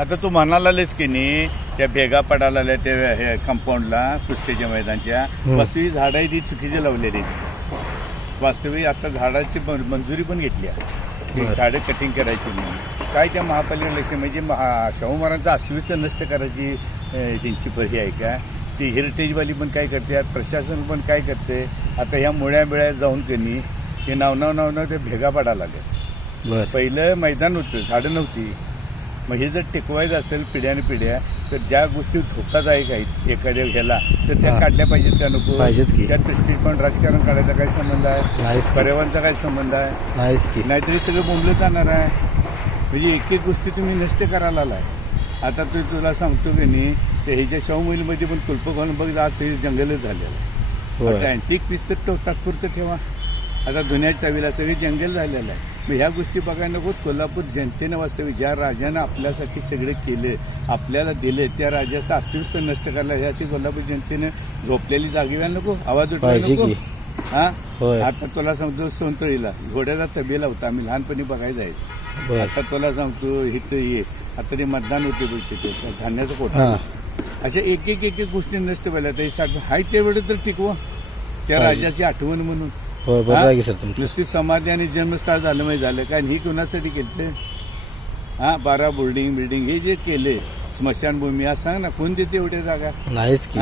आता तू म्हणालास की नाही त्या भेगा पडायला आल्या त्या हे कंपाऊंडला कुस्तीच्या मैदानच्या वास्तविक झाडं ती चुकीची लावलेली आहेत. वास्तविक आता झाडाची मंजुरी पण घेतली आहे, झाडं कटिंग करायची म्हणून. काय त्या महापालिका लक्ष म्हणजे शाहू महाराजांचं अस्तित्व नष्ट करायची त्यांची परी आहे का? ती हेरिटेजवाली पण काय करते, प्रशासन पण काय करते. आता ह्या मुळ्या बिळ्या जाऊन त्यांनी ते नाव ते भेगा पडायला लागले. पहिलं मैदान होतं, झाडं नव्हती. मग हे जर टिकवायचं असेल पिढ्याने पिढ्या तर ज्या गोष्टी धोकादायक आहेत एखाद्या ह्याला तर त्या काढल्या पाहिजेत का नको? त्या दृष्टीत पण राजकारण काढायचा काय संबंध आहे? पर्यावरणाचा काय संबंध आहे? नाहीतरी सगळं बोंबलं जाणार आहे. म्हणजे एक एक गोष्टी तुम्ही नष्ट करायला आलाय. आता तुला सांगतो की नाही ते ह्याच्या शाहू मिलमध्ये पण कुलप घालून बघ आज हे जंगलच झालेलं आहे. अँटिक पीस तर तात्पुरतं ठेवा. आता दुनियाच्या चावीला सगळे जंगल झालेलं आहे. मग ह्या गोष्टी बघायला नको. कोल्हापूर जनतेनं वास्तविक ज्या राजानं आपल्यासाठी सगळे केले आपल्याला दिले त्या राजाचं अस्तित्व नष्ट करायला ह्याची कोल्हापूर जनतेनं झोपलेली जागी व्हायला नको, आवाज उठवायला नको. हा आता तुला सांगतो सोनतळीला घोड्याचा तबेला होता, आम्ही लहानपणी बघायला जायचो. आता तुला सांगतो इथं ये आता ते मतदान होते बघ तिथे धान्याचं कोटा. अशा एक एक गोष्टी नष्ट व्हायला तरी हाय तेवढं तर टिकवा त्या राजाची आठवण म्हणून. नुसती समाधी आणि जन्मस्थळ झालं माहिती झालं काय? ही कोणासाठी केलं? 12 बिल्डिंग हे जे केले स्मशानभूमी आज सांग ना कोण देते एवढ्या जागा? नाहीच की.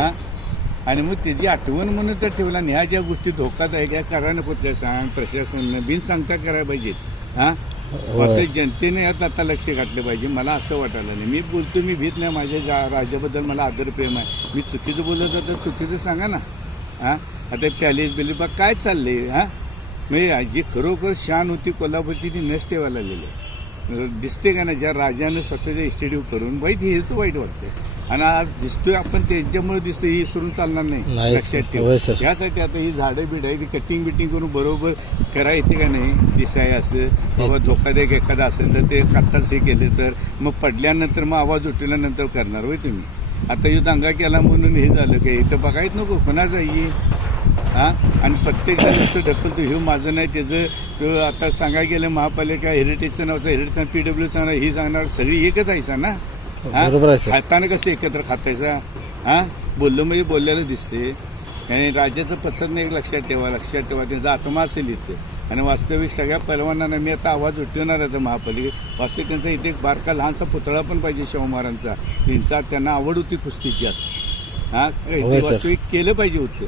आणि मग त्याची आठवण म्हणून तर ठेवला. आणि ह्या ज्या गोष्टी धोकादायक आहे करा नको त्या सांग प्रशासनानं बिन सांगता करायला पाहिजेत. असं जनतेने यात आता लक्ष घातलं पाहिजे. मला असं वाटायला नाही. मी बोलतो मी भीत नाही. माझ्या राज्याबद्दल मला आदर प्रेम आहे. मी चुकीचं बोलत तर चुकीचं सांगा ना. आता पॅलेस बिलेस बघ काय चाललंय. म्हणजे जी खरोखर शान होती कोल्हापूरची ती नष्ट व्हायला लागलेली दिसते का ना. ज्या राजानं स्वतःच्या इस्टेटिव्ह करून हेच वाईट वाटतंय. आणि आज दिसतोय आपण त्यांच्यामुळे दिसतोय ही सोडून चालणार नाही. लक्षात ठेव. यासाठी आता ही झाडं बिड आहे ती कटिंग बिटिंग करून बरोबर करा येते का नाही दिसाय असं बाबा धोकादायक एखादा असेल तर ते आत्ताच हे केलं तर मग पडल्यानंतर मग आवाज उठवल्यानंतर करणार होय तुम्ही. आता हे दंगा केला म्हणून हे झालं काय इथं बघायच नको कोणाचं ही. आणि प्रत्येक जण नुसतं ढकलतो हे माझं नाही त्याचं. आता सांगायला गेलं महापालिका हेरिटेजचं नाव हेरिटेज PW सांगणार ही सांगणार सगळी एकच आहे ना. खाताना कसं एकत्र खातायचा. बोललं म्हणजे बोललेलं दिसते. आणि राज्याचं पसंत नाही लक्षात ठेवा त्यांचा आत्मा असेल इथे. आणि वास्तविक सगळ्या पैलवानांना मी आता आवाज उठवणार आहे महापालिकेत. वास्तविक त्यांचा इथे एक बारका लहानसा पुतळा पण पाहिजे शाहू महाराजांचा. त्यांना आवड होती कुस्तीची असं. वास्तविक केलं पाहिजे होतं.